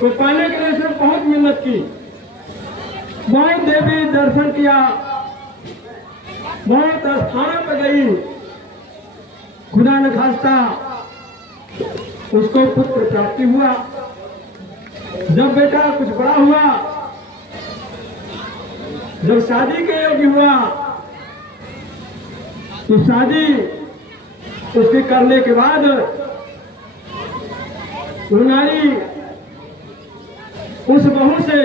को पाने के लिए सिर्फ बहुत मेहनत की, बहुत देवी दर्शन किया, बहुत स्थानों पर गई। खुदा न खास्ता उसको पुत्र प्राप्ति हुआ। जब बेटा कुछ बड़ा हुआ, जब शादी के योग्य हुआ, तो शादी उसके करने के बाद वो नारी उस बहू से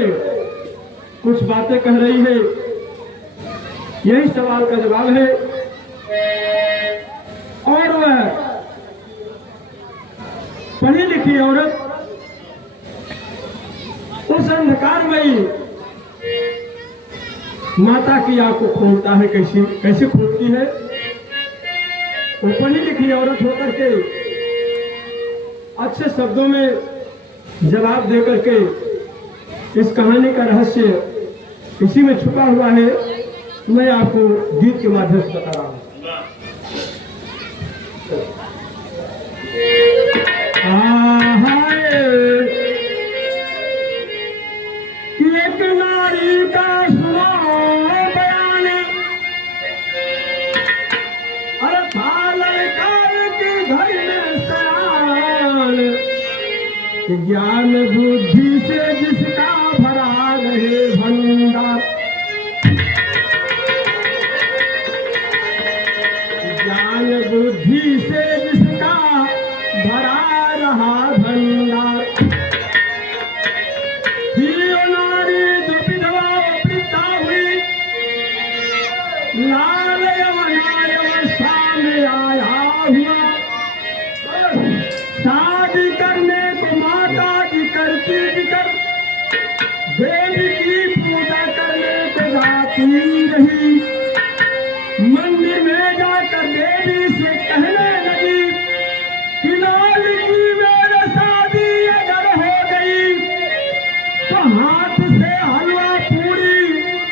कुछ बातें कह रही है। यही सवाल का जवाब है। और वह पढ़ी लिखी औरत उस अंधकारमयी माता की आंख को खोलता है। कैसे खोलती है? वो पढ़ी लिखी औरत होकर के अच्छे शब्दों में जवाब दे करके इस कहानी का रहस्य इसी में छुपा हुआ है। मैं आपको गीत के माध्यम से बता रहा हूं। एक नारी का सुनो बयान, अरे लड़कार के घर में सयान, ज्ञान बुद्धि से जिसका भरा रहे भंडार, ज्ञान बुद्धि से जिसका भरा रहा भंडार, नारी जो विधवा पिता हुई, लाल अवस्था में आया हुआ, शादी करने को माता की करती बिकर, देवी की पूजा करने को जाती रही। मंदिर में जाकर देवी से कहने लगी कि लाल की मेरे शादी अगर हो गई तो हाथ से हलवा पूरी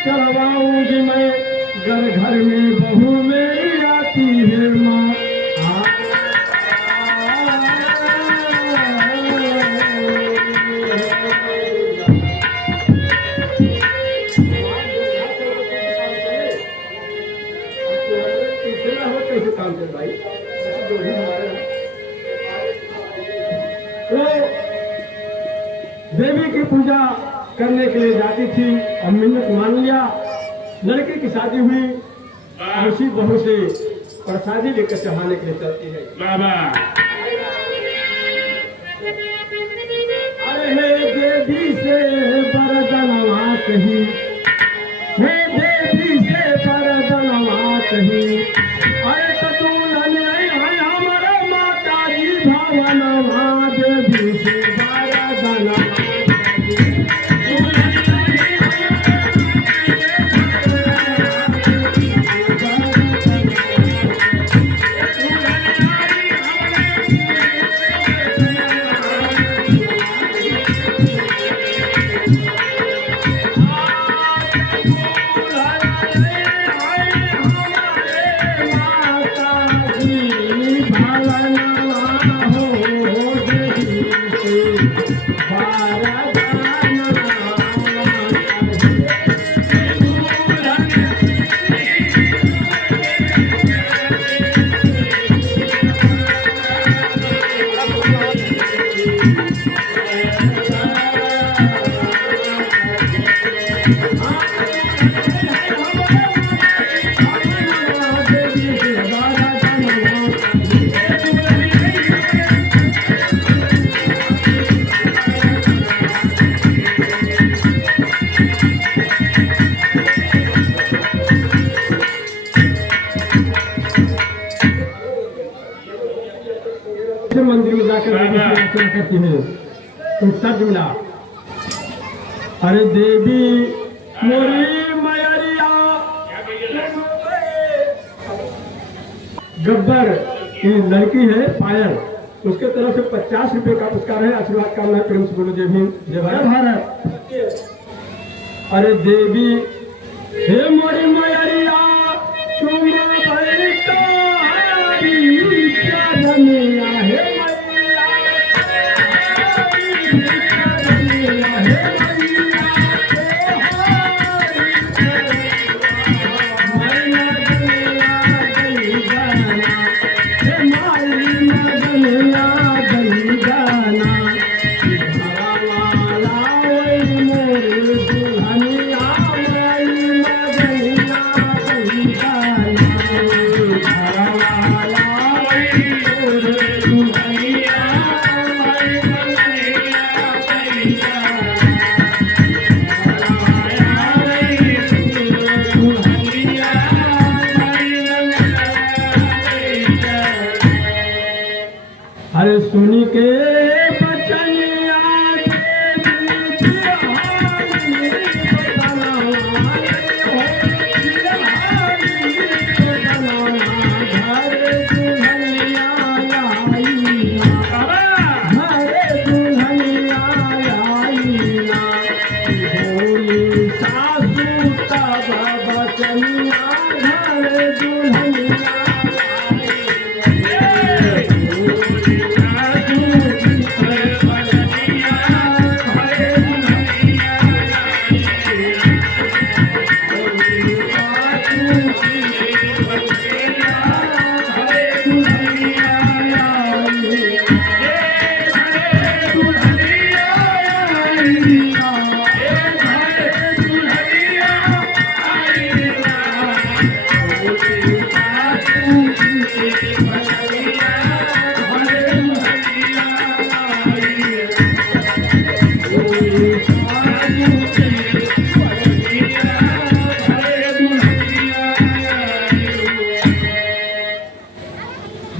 चढ़वाऊंगी मैं, घर घर में बहू मेरी आती है माँ। देवी की पूजा करने के लिए जाती थी और मिन्नत मान लिया। लड़के की शादी हुई, उसी बहू से प्रसादी लेकर चढ़ाने के लिए चलती है। बाबा अरे हे देवी से बरदनवा कही, हे देवी से बरदनवा कही, अरे कतूलन नहीं है हमारे माता जी भवनवा, देवी से बरदनवा मंदिर में जाकर अर्चना करती है तो तर्ज मिला, अरे देवी मोरी मयरिया गब्बर की लड़की है पायल, उसके तरफ से 50 रुपए का पुरस्कार है। आशीर्वाद कामना है, प्रेम से बोलो जय भीम जय भारत। अरे देवी हे मोरी मयरिया तुम है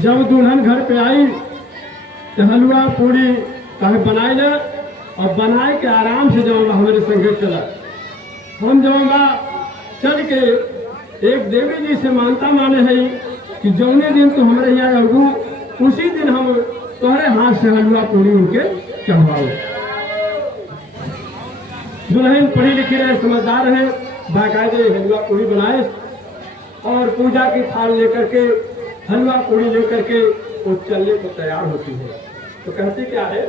जब दुल्हन घर पे आई तो हलवा पूरी कहे बनाए ले और बनाए के आराम से जाऊंगा हमारे संगे चला। हम जाऊंगा चल के एक देवी जी से मानता माने है कि जौने दिन तो हमारे यहाँ अगू उसी दिन हम तुम्हारे हाथ से हलवा पूरी उनके चढ़वाओ। दुल्हन पढ़ी लिखी रहे, समझदार है, बाकायदे हलवा पूरी बनाए और पूजा की थाल लेकर के हलवा पूरी लेकर के वो चलने को तैयार होती है। तो कहती क्या है,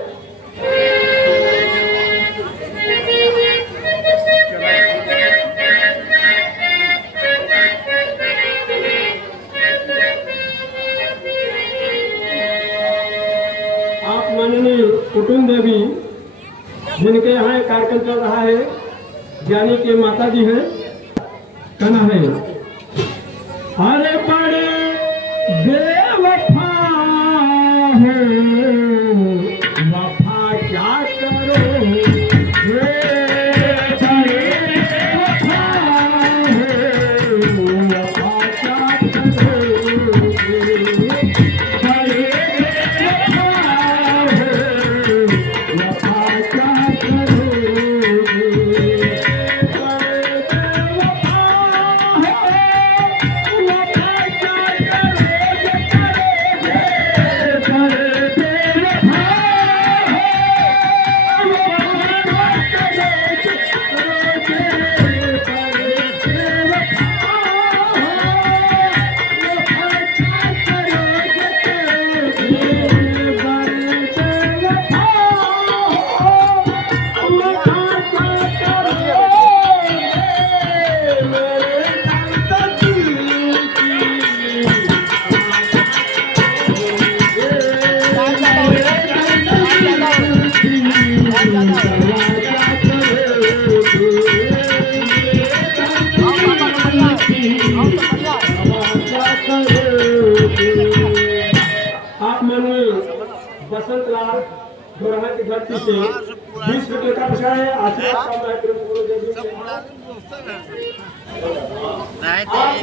आप माननीय कुटुंब देवी जिनके यहाँ कार्यक्रम चल रहा है, ज्ञानी के माता जी हैं, कहना है, अरे बड़े बेवफा हो, वफा क्या करो, बसंत लाल गोरहा की धरती से 20 रुपए का पैसा है।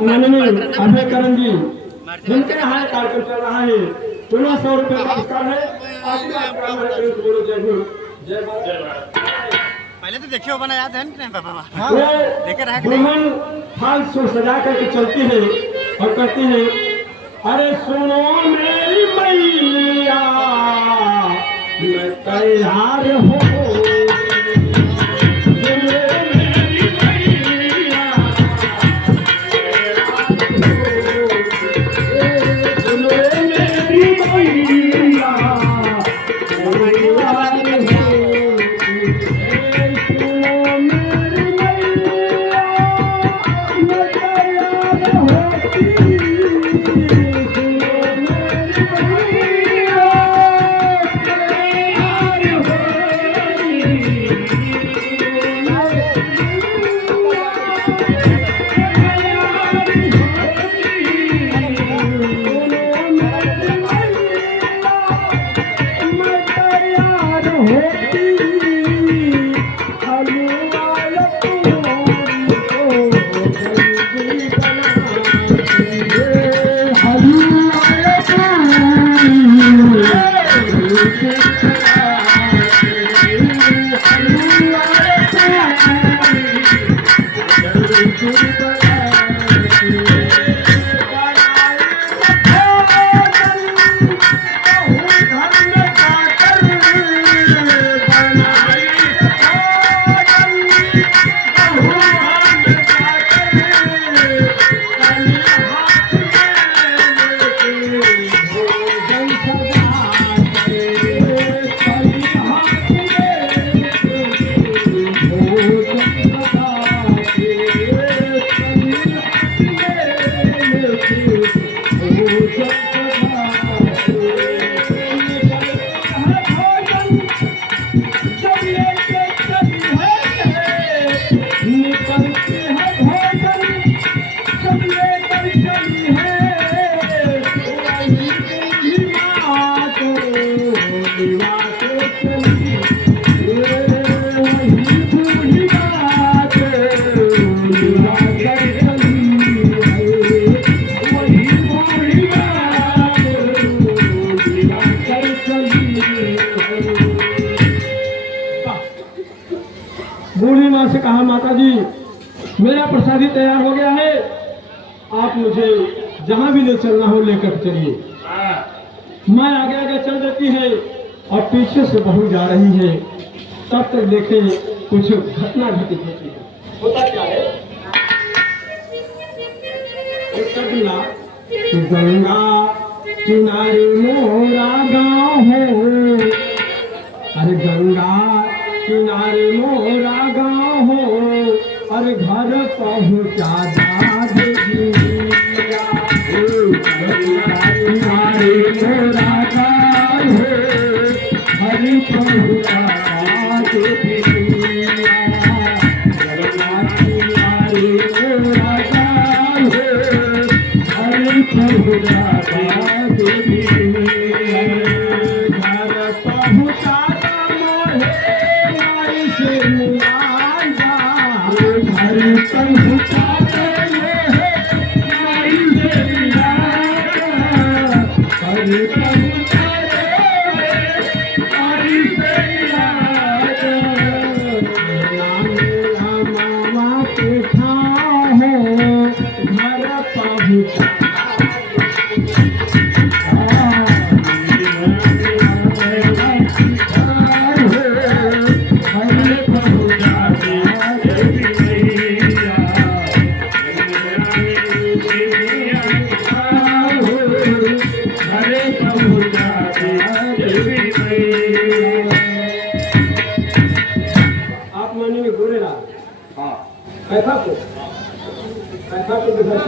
माननीय अभय करण जी जिनके यहाँ कार्यक्रम चल रहा है, 1600 रुपए का पुरस्कार है। पहले तो देखिए बना याद है नहीं पापा? देखे रहा दुल्हन थाल से सजा करके चलती है और कहती है, अरे सुनो मेरी मैया मैं तैयार हो, शादी तैयार हो गया है, आप मुझे जहां भी ले चलना हो लेकर चलिए। मैं आगे आगे चल देती है और पीछे से बहू जा रही है, तब तक देखे कुछ घटना घटित होती है। होता क्या है, एक कन्या गंगा किनारे मोरा गाँव हो, अरे गंगा किनारे मोरा गाँव हो, अरे घर पहुँचा दादी दिया। गंगा किनारे मोरा गाँव हो, घर पहुँचा दादी दिया। गंगा किनारे मोरा गाँव हो, घर पहुँचा दादी दिया। घर पहुँचा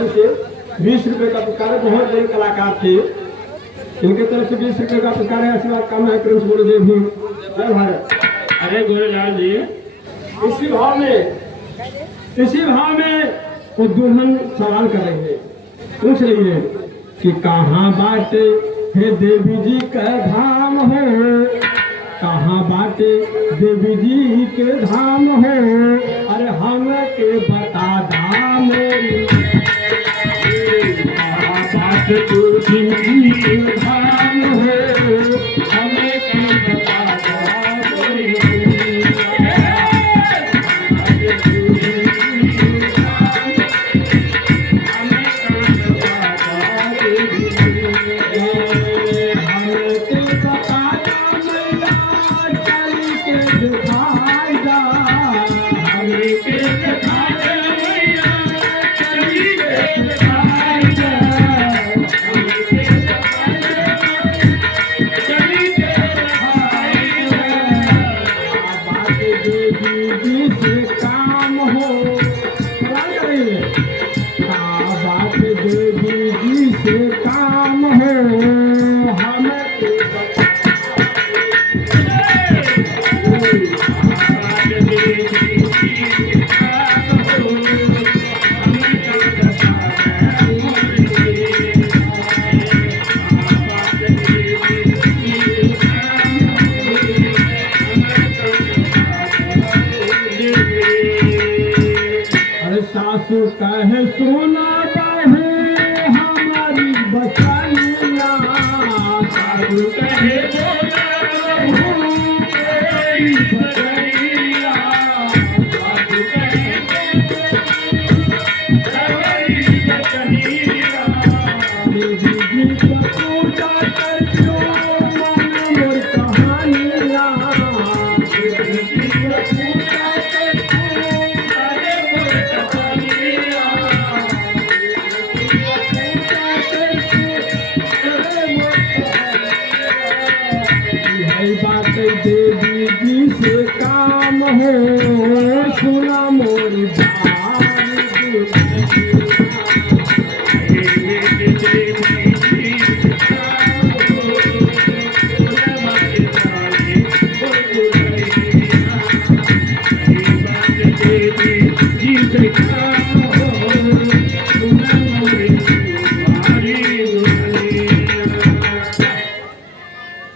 से 20 रुपए का पुरस्कार है। बहुत बड़े कलाकार थे, इनके तरफ से 20 रुपए का पुरस्कार है। आशीर्वाद काम है प्रिंस गुरुदेव भी। जय भारत। अरे गोरेलाल जी, इसी भाव में वो दुल्हन सवाल कर रही है, पूछ रही है कि कहाँ बाटे हे देवी जी का धाम हो, कहाँ बाटे देवी जी के धाम हो, अरे हम के बता धाम तुलसी धाम हो, हमें के बता धाम। सासू कहे सोना बहू हमारी बचनिया, सासू कहे देवी जी से काम हो, सुना मोरी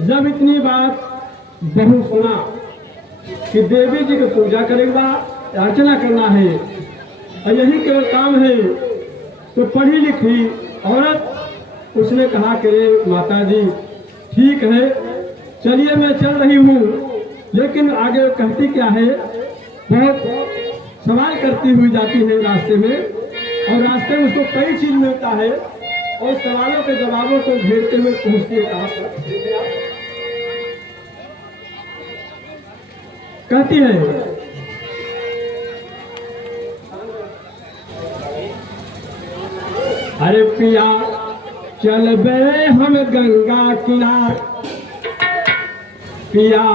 जब इतनी बात बहू सुना कि देवी जी की पूजा करेगा, अर्चना करना है और यही केवल काम है, तो पढ़ी लिखी औरत उसने कहा कि माता जी ठीक है, चलिए मैं चल रही हूँ, लेकिन आगे कहती क्या है, बहुत सवाल करती हुई जाती है रास्ते में, और रास्ते में उसको कई चीज मिलता है, और सवालों के जवाबों को घेरते हुए पहुंचती है कहाँ पर, कहती है अरे पिया चल बे हम गंगा किनार, पिया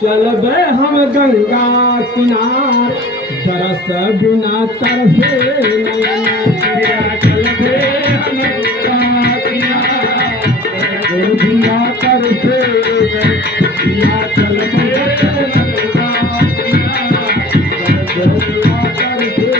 चल बे हम गंगा किनार, बरस बिना तरसे नयन, पिया चल बे हम गंगा किनार, बरस बिना तरसे नयन, पिया चल बे हम गंगा किनार, बरस बिना तरसे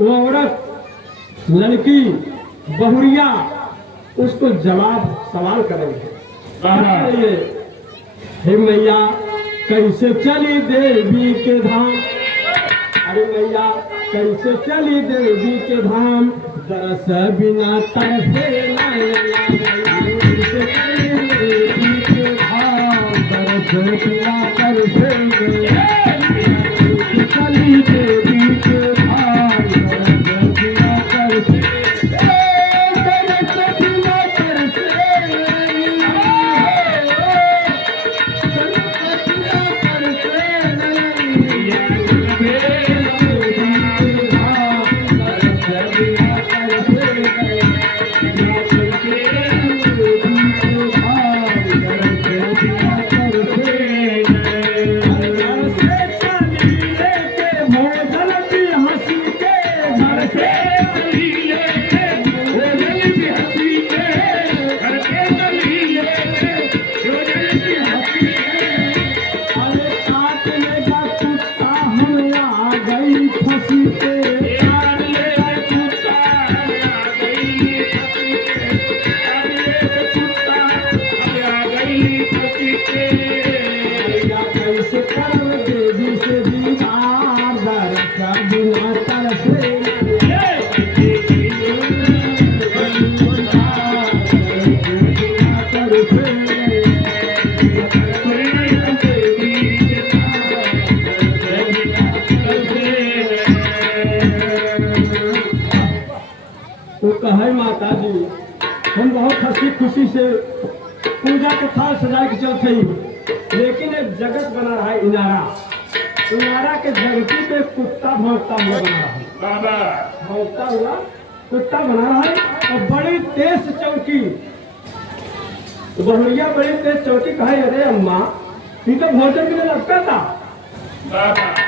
वो औरत लड़की बहुरिया उसको जवाब सवाल करेंगे, हे मैया कैसे चली देवी के धाम, अरे मैया कैसे चली देवी के धाम, दरस बिना तरसे नयन, कैसे चली देवी के धाम, दरस बिना तरसे कैसे चली देवी के धाम, दरस बिना तरसे तो कहे माता जी हम बहुत हंसी खुशी से पूजा के थाल सजा के चलते ही, लेकिन एक जगत बना रहा है इनारा, इनारा के जगती पे कुत्ता भौंकता हुआ बना रहा है, बाबा भौंकता हुआ कुत्ता बना रहा है, और बड़ी तेज चौकी, बहुरिया बड़ी तेज चौकी कहे अरे अम्मा ये तो भोजन के लिए लगता था,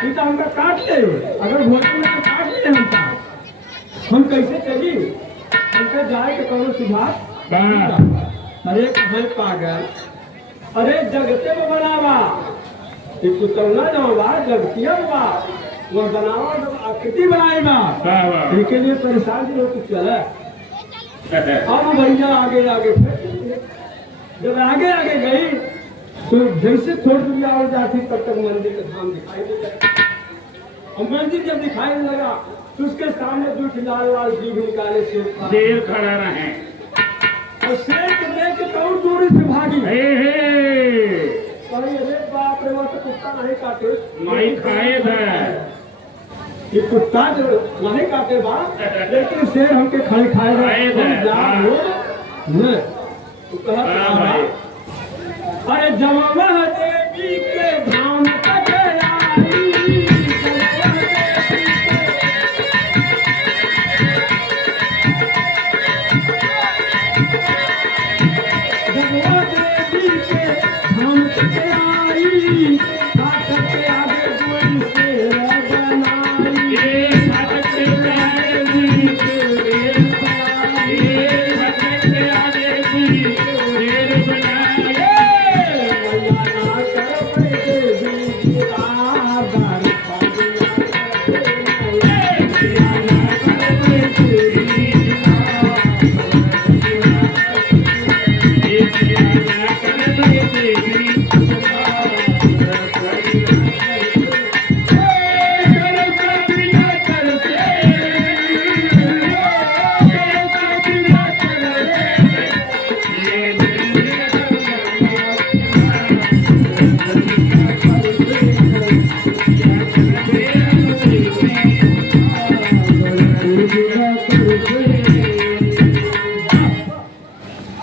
ये तो हमका काट ले, अगर भोजन में तो काट ले हम कैसे चली, हमसे जाए के कौन सुधार, अरे कहे पागल, अरे जगते में बनावा कुतौना जमा जगतिया बा वो बनावा आकृति बनाए बा, इसके लिए परेशान जो तो चले, अब भैया आगे आगे जब आगे आगे गई तो जैसे थोड़ी दूर और जाती तब तक मंदिर का धाम दिखाई देता, और मंदिर जब दिखाई लगा तो उसके सामने दो लाल लाल जीभ निकाले शेर खड़ा रहे, और शेर को देख के कौन दूरी से भागी, अरे बाप बाप रे बाप कुत्ता नहीं काटे नहीं खाए था। ये कुत्ता जो नहीं काटे बाप लेकिन शेर हमके खड़े खाएगा हम जाओ न तो कहा हाँ भाई। अरे जमावा देवी के धाम तक आई जमावा देवी के धाम तक आई फाटक के आगे कोई शेर बनाई ये फाटक के आगे कोई शेर बनाई। ये फाटक के आगे कोई शेर बनाई।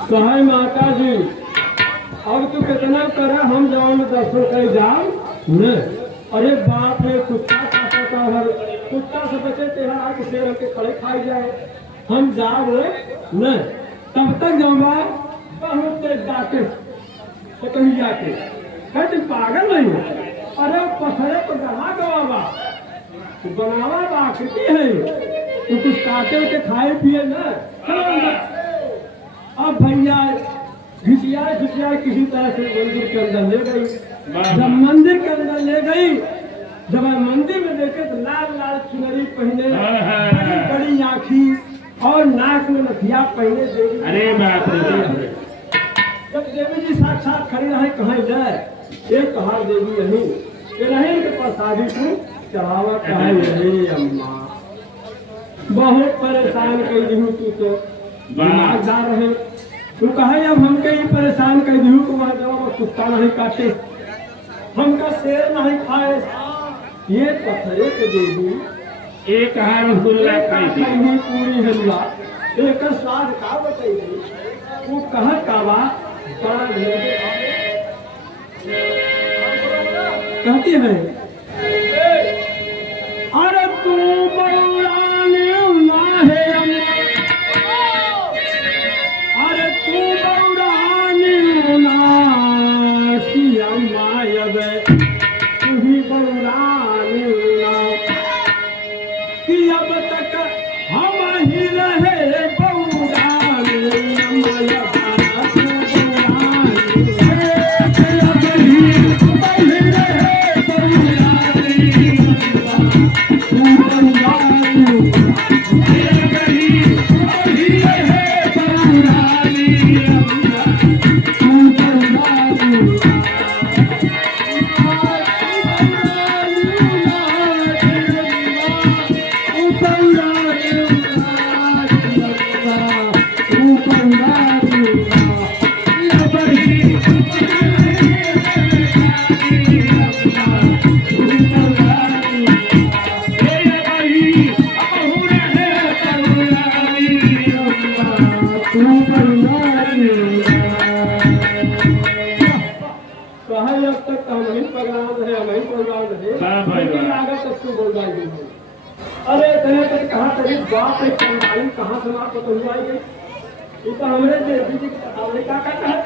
कहे माता जी अब तू कितना करे हम जाओ में दर्शन कर जाओ न अरे बाप रे कुत्ता खाता था हर कुत्ता से बचे तेरा आगे शेर के खड़े खाई जाए हम जाओ न तब तक जाऊंगा बहुत तेज डाके तो कहीं जाके कहे तुम पागल नहीं हो अरे पथरे को गवा गवावा बनावा बा आकृति है तू कुछ काटे उटे खाए पिए न चलो अंदर। अब भैया घिसिया किसी तरह से मंदिर के अंदर ले गई। जब मंदिर के अंदर ले गई जब मंदिर में देखे तो लाल लाल चुनरी पहने बड़ी बड़ी आँखी और नाक में नथिया पहने देवी। अरे बाप रे। जब देवी जी साक्षात खड़ी रहे कहाँ जाए एक कहा देवी यही ये नहीं इनके पास आगे तू चढ़ावा कहा यही अम्मा बहुत परेशान कर दी हूँ तू तो दिमागदार रहे तू कहे अब हमके ही परेशान कर दी को वहाँ जाओ कुत्ता नहीं काटे हमका शेर नहीं खाए ये पत्थरे के देवी एक रसगुल्ला खाई थी। पूरी हलवा एक स्वाद का बताइए वो कहत का बा कहती है अरे तू बउराने ना है अरे तू बउराने ना सिया मायबे तू ही बउराने ना कि अब तक हम ही रहे बउराने माया अरे तेरे तेरे कहाँ तेरी बाप है कंगाली कहाँ से मार तो आई गई ये तो हमरे देवी जी हमने क्या कहता है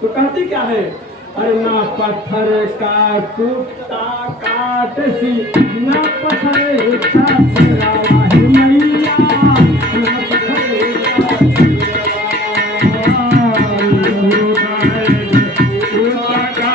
तो कहती क्या है अरे ना पत्थर का टूटता काट सी ना पत्थर का सिरावा है मैया ना पत्थर पत्थर का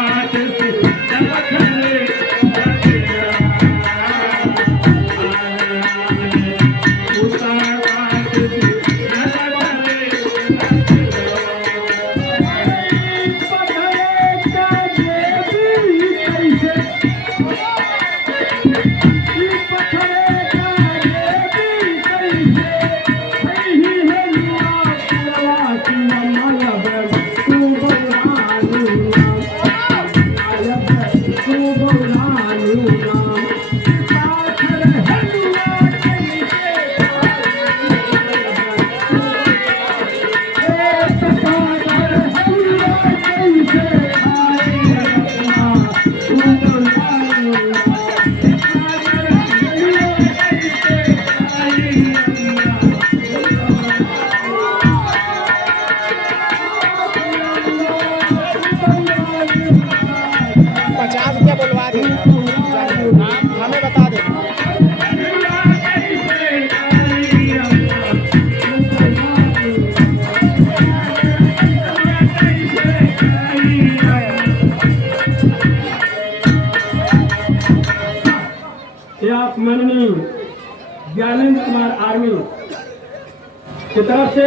की तरफ से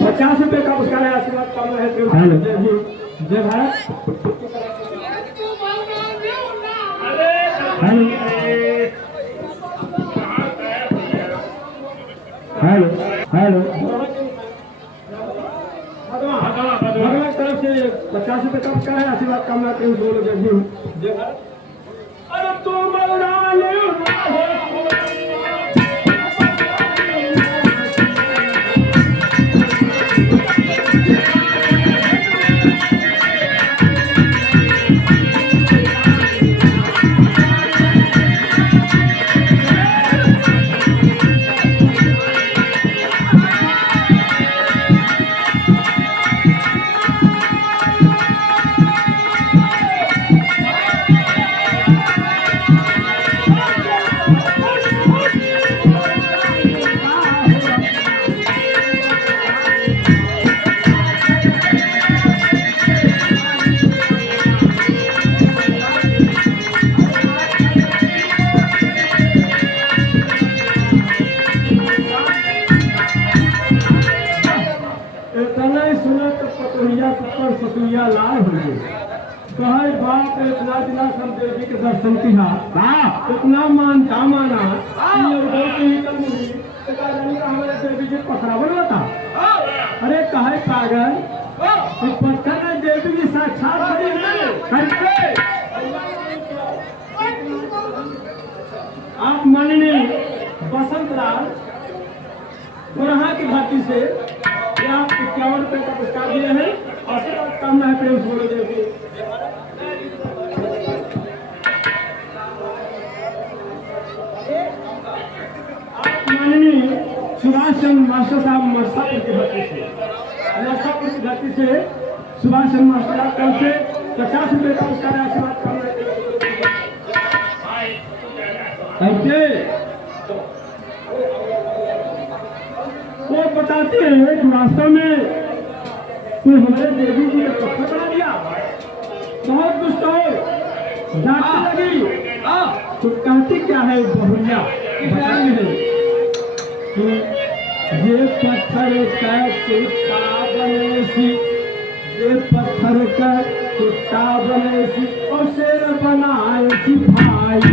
50 रुपए का पुरस्कार है। आशीर्वाद कम है जय हिंद जय भारत। हेलो हेलो भगवान की तरफ से 50 रुपए का पुरस्कार है। आशीर्वाद कामना करते हैं दोनों जय हिंद जय भारत। अरे तो सतुया लाल होंगे कहे बाप इतना दिला सब देवी के दर्शन किया इतना मानता माना देवी जी पकड़ावल होता। अरे कहे पागल पत्थर ने देवी जी साक्षात आप माननीय बसंत लाल बुरहा की धरती से 51 रुपए का पुरस्कार दिए हैं। आशीर्वाद कामना है प्रेम बोलो देवी। आप माननीय सुभाष चंद्र मास्टर साहब मरसापुर की धरती से सुभाष चंद्र मास्टर कल से 50 रुपए का पुरस्कार है। आशीर्वाद कामना वो बताते हैं कि वास्तव में तो हमारे देवी जी का पत्थर बना दिया बहुत दुष्ट हो जाती लगी तो कहती क्या है बहुरिया ये पत्थर का कुत्ता बने सी ये पत्थर का कुत्ता बने सी और शेर बनाए सी भाई।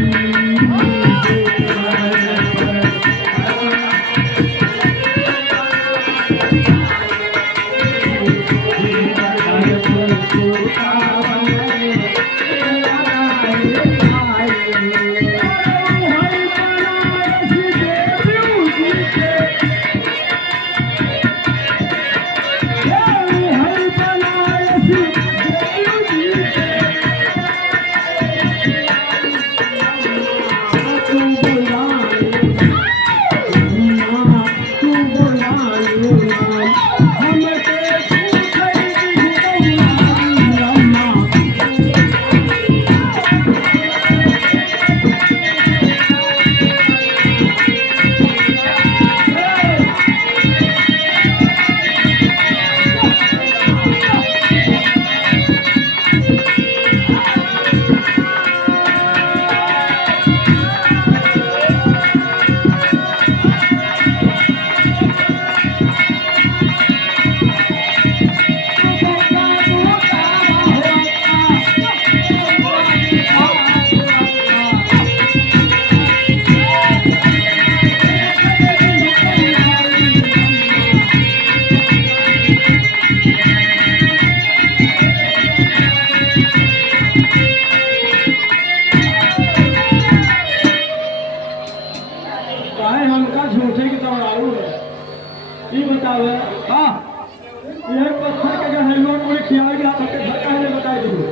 ये पत्थर के अगर हेलमेट कोई खियाल गया तो घर का है बता दीजिए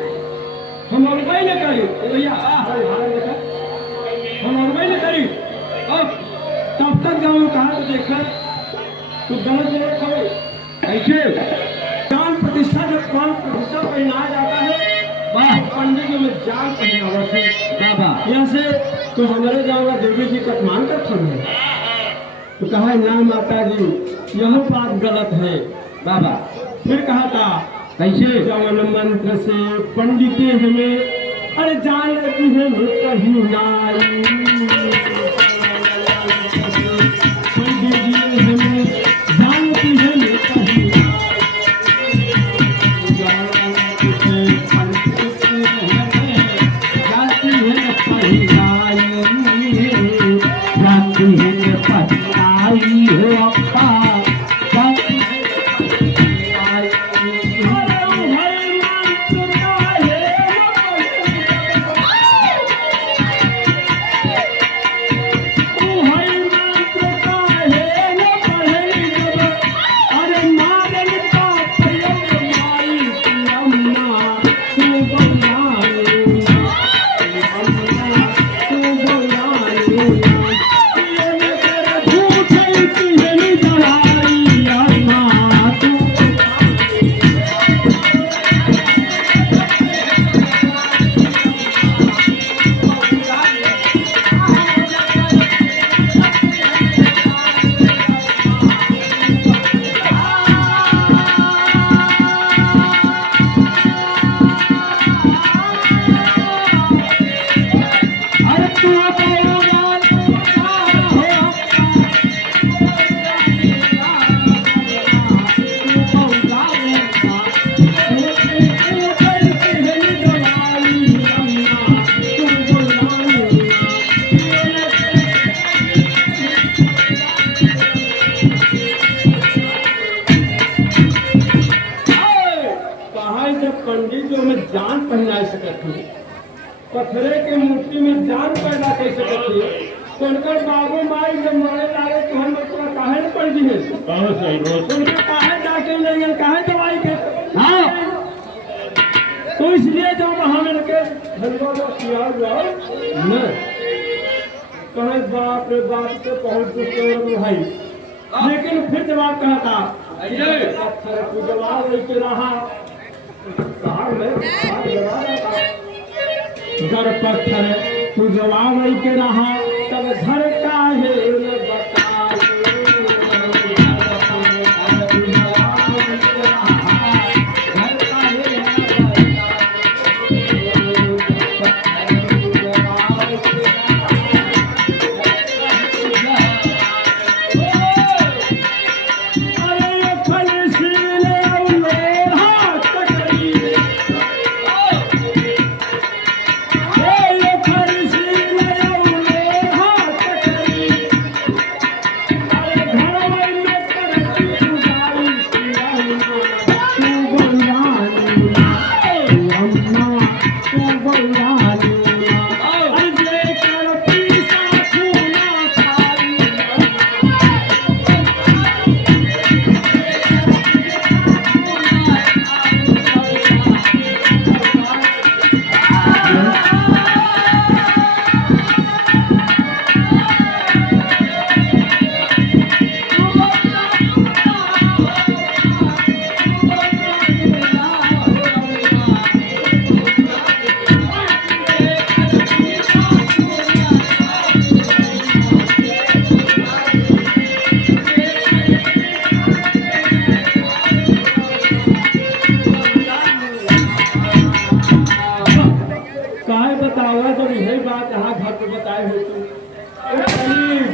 हम और नहीं न करी भैया हम और नहीं न करी अब तब तक जाऊँ कहा तो देखकर तो गलत जगह खड़े ऐसे जान प्रतिष्ठा जब प्राण प्रतिष्ठा पहनाया जाता है पंडित जी में जान पहनावा थे बाबा यहाँ से तो हमारे जाऊँगा देवी जी का मान कर खड़े तो कहा ना माता जी यह बात गलत है बाबा। फिर कहा था कैसे जवन मंत्र से पंडित हमें अरे जान लेती है कहीं नाई पंडित जी हमें आई हो अप्पा पंडित जो में जान पहना सकत थी पत्थरे के मूर्ति में जान पैदा कर सकत थी सुनकर बाबू माई जब मरे लागे तो हम अपना काहे न पड़ गए बहुत सही बहुत सुनकर काहे जाके ले गए काहे दवाई के हाँ तो इसलिए जब हम इनके धनवा को किया जाओ न कहे बाप रे बाप से पहुंच चुके भाई लेकिन फिर जवाब कहा था पत्थर को जवाब लेके रहा घर पत्थर तू जवाब के रहा तब घर का है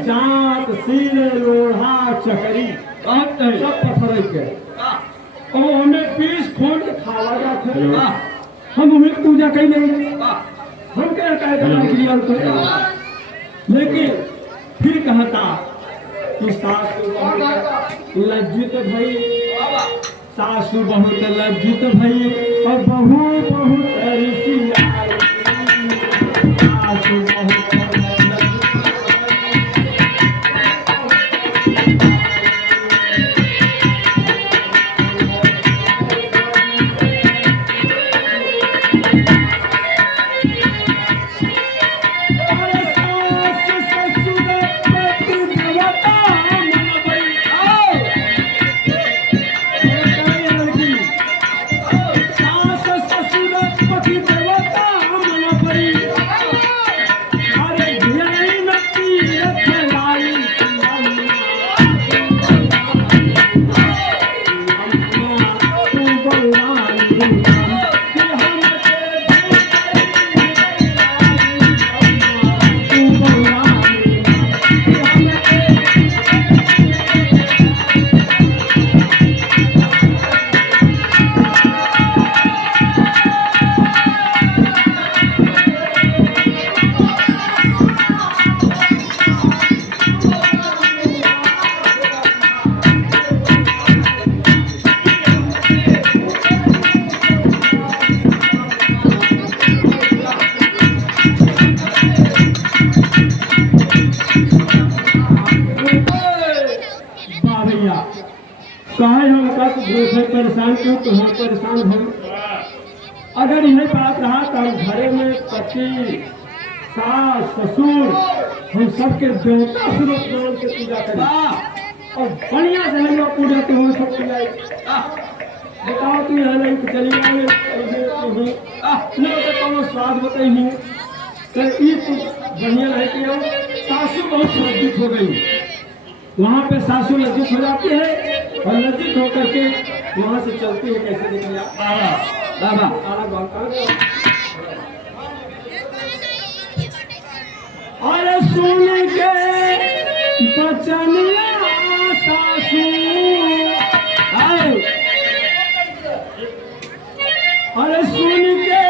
जात सीने लोढ़ा चकरी सब पत्थर के और हमें पीस खोल के खावा जाते हम हमें पूजा कर लेंगे हम क्या लेकिन फिर कहता कि सासू लज्जित भई सासू बहुत लज्जित भई और बहू बहुत रिसियाई सासू बहुत भैया कहे हम का तो दूसरे परेशान क्यों तो हम परेशान हम अगर यही बात रहा तो हम घरे में पति सास ससुर हम सबके देवता स्वरूप नाम के पूजा करें और बढ़िया से हम लोग पूजा के हम सब पूजा बताओ तू यहाँ नहीं तो चली आए नहीं तो कौन स्वाद बताइए तो ये तो बढ़िया रहे कि हम सासू बहुत लज्जित हो गई वहाँ पे सासू लज्जित हो जाती है और लज्जित होकर के वहाँ से चलती है कैसे देखिए बाबा अरे सुन के बचनिया सासू अरे सुन के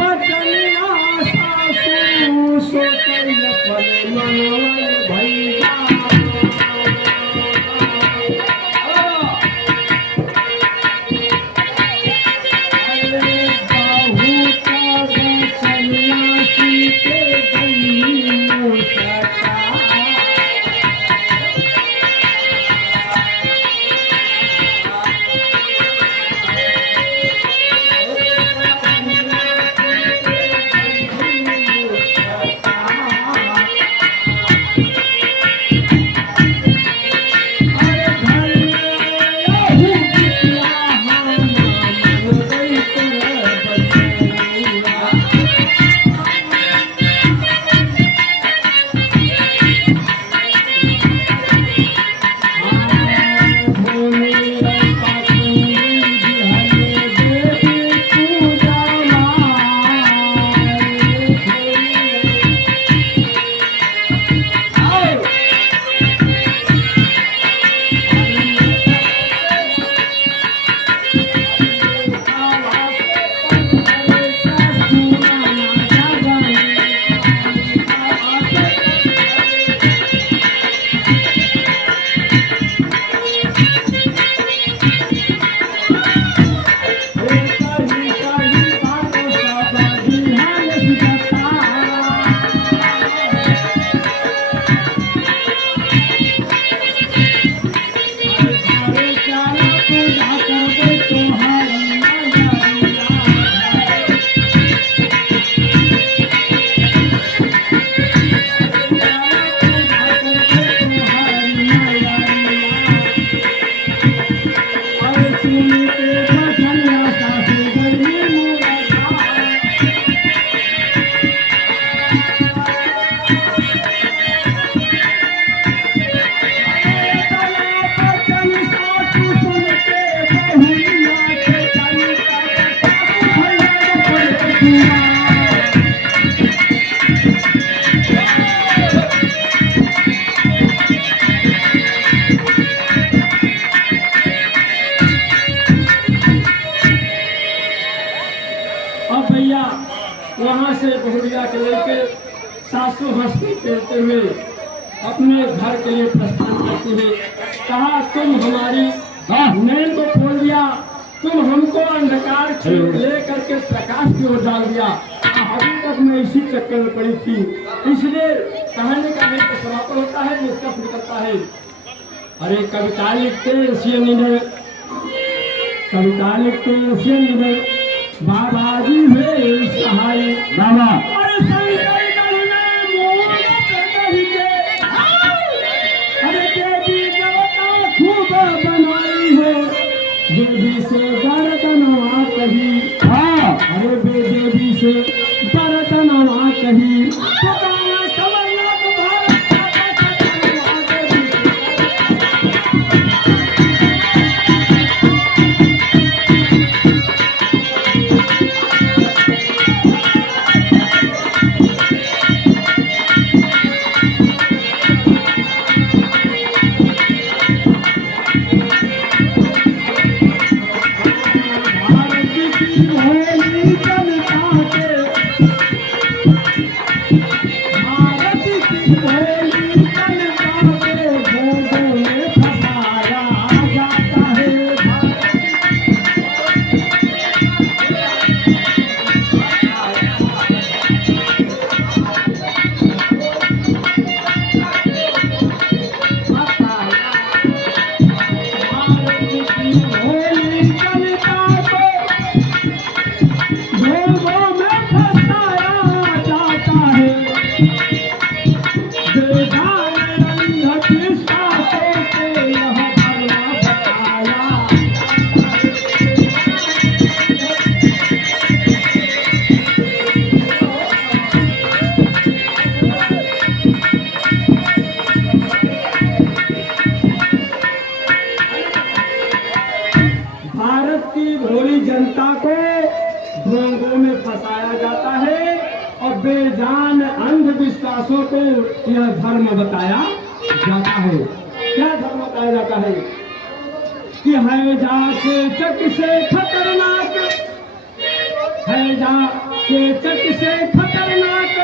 बचनिया सासू सोचल फल मनोल भैया वहाँ से बहुरिया के लेके सासू हंसते खेलते हुए अपने घर के लिए प्रस्थान करते हुए कहा तुम हमारी नैन को खोल दिया, तुम हमको अंधकार ले करके प्रकाश की ओर डाल दिया। अभी तक मैं इसी चक्कर में पड़ी थी, इसलिए कहानी का एक समापन होता है, निष्कर्ष निकलता है। अरे कविता लिखते कविता लिखते बाबाजी हुए सहाय बाबा अरे देवी देवता खूब बनाई है, देवी से बरतनवा कही, अरे देवी से बरतनवा कही जनता को ढोंगों में फंसाया जाता है और बेजान अंधविश्वासों को यह धर्म बताया जाता है। क्या धर्म बताया जाता है कि हैजा के चक से खतरनाक, हैजा के चक से खतरनाक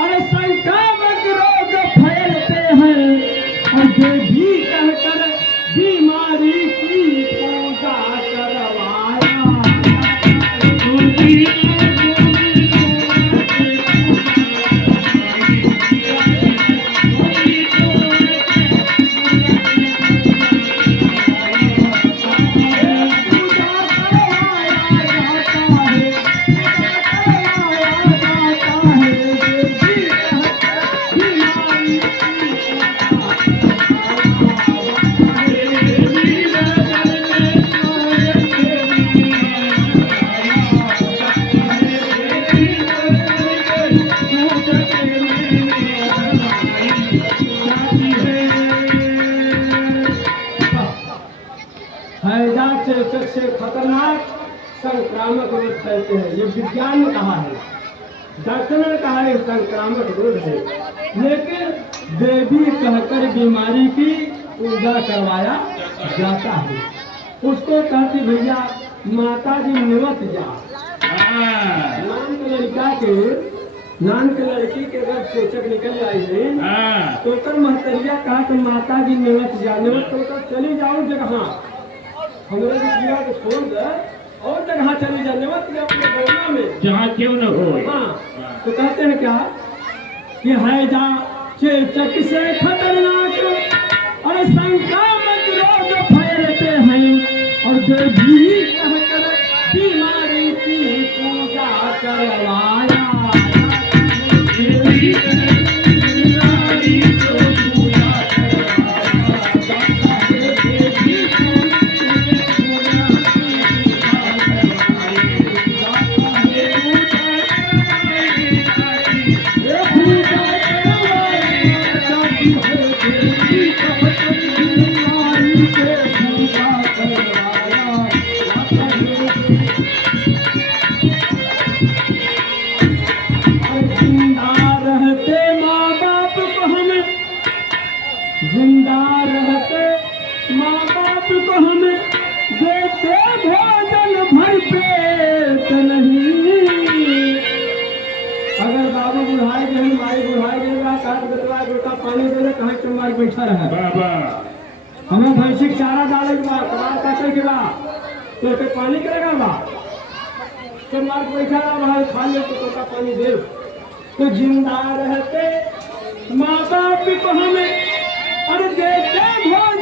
और संक्रामक रोग फैलते हैं और जो भी कहकर बीमारी की पूजा करवाया। हैजा चेचक से खतरनाक संक्रामक रोग फैलते हैं। ये विज्ञान ने कहा है, डॉक्टर ने कहा है संक्रामक रोग है, लेकिन देवी कहकर बीमारी की पूजा करवाया जाता है। उसको कहते भैया माता जी निवत जा। नाम के लड़की के जब चेचक निकल आई है तो कर महतरिया कहा कि माता जी निवत जा। निवत तो चली जाओ जगह, हमारे जिला को छोड़ दे और जगह चली जा, निवत के अपने गौना में जहाँ क्यों न हो। हाँ, तो कहते हैं क्या कि हैजा चेचक से खतरनाक और संक्रामक रोग फैलते हैं और जो भी कहकर बीमारी की पूजा करवाया। जिंदा रहते माँ बाप को हम देते भोजन भर पेट नहीं। अगर बाबू बुढ़ाई गए माई बुढ़ाई देगा काट बतवा गोटा पानी देने कहाँ के मार बैठा रहा बाबा हमें भैंसिक चारा डाले के बाद कबार काटे के बाद तो उसे पानी करेगा बा तो मार बैठा रहा खा ले तो गोटा पानी दे। तो जिंदा रहते माँ बाप को हमें और देते भोजन